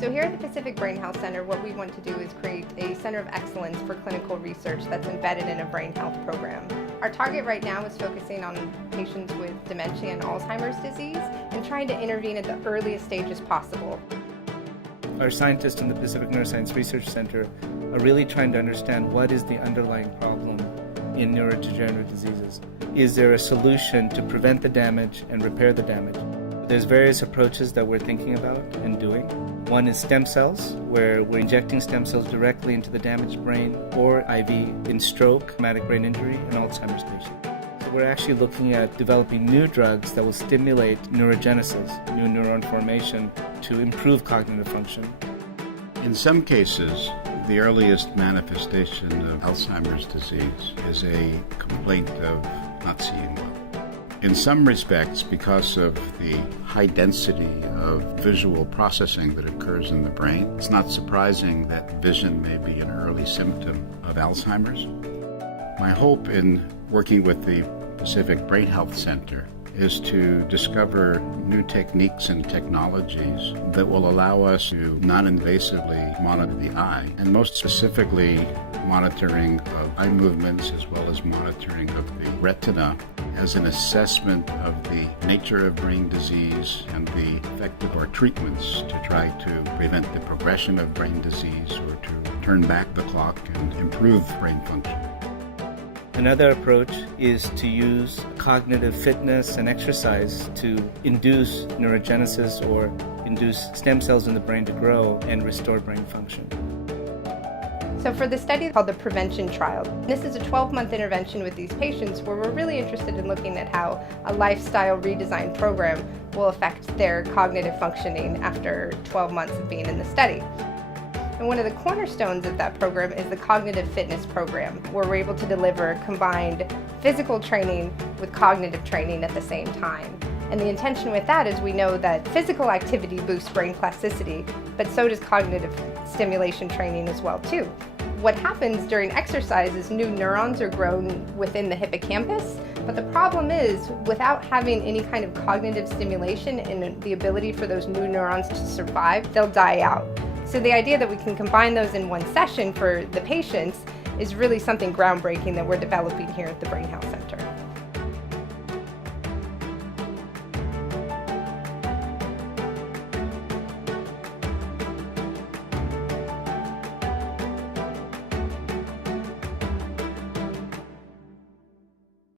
So here at the Pacific Brain Health Center, what we want to do is create a center of excellence for clinical research that's embedded in a brain health program. Our target right now is focusing on patients with dementia and Alzheimer's disease and trying to intervene at the earliest stages possible. Our scientists in the Pacific Neuroscience Research Center are really trying to understand what is the underlying problem in neurodegenerative diseases. Is there a solution to prevent the damage and repair the damage? There's various approaches that we're thinking about and doing. One is stem cells, where we're injecting stem cells directly into the damaged brain, or IV in stroke, traumatic brain injury, and Alzheimer's patients. So we're actually looking at developing new drugs that will stimulate neurogenesis, new neuron formation, to improve cognitive function. In some cases, the earliest manifestation of Alzheimer's disease is a complaint of not seeing well. In some respects, because of the high density of visual processing that occurs in the brain, it's not surprising that vision may be an early symptom of Alzheimer's. My hope in working with the Pacific Brain Health Center is to discover new techniques and technologies that will allow us to non-invasively monitor the eye, and most specifically monitoring of eye movements as well as monitoring of the retina as an assessment of the nature of brain disease and the effect of our treatments to try to prevent the progression of brain disease or to turn back the clock and improve brain function. Another approach is to use cognitive fitness and exercise to induce neurogenesis or induce stem cells in the brain to grow and restore brain function. So for the study called the Prevention Trial, this is a 12-month intervention with these patients where we're really interested in looking at how a lifestyle redesign program will affect their cognitive functioning after 12 months of being in the study. And one of the cornerstones of that program is the Cognitive Fitness Program, where we're able to deliver combined physical training with cognitive training at the same time. And the intention with that is we know that physical activity boosts brain plasticity, but so does cognitive stimulation training as well too. What happens during exercise is new neurons are grown within the hippocampus, but the problem is without having any kind of cognitive stimulation and the ability for those new neurons to survive, they'll die out. So the idea that we can combine those in one session for the patients is really something groundbreaking that we're developing here at the Brain Health Center.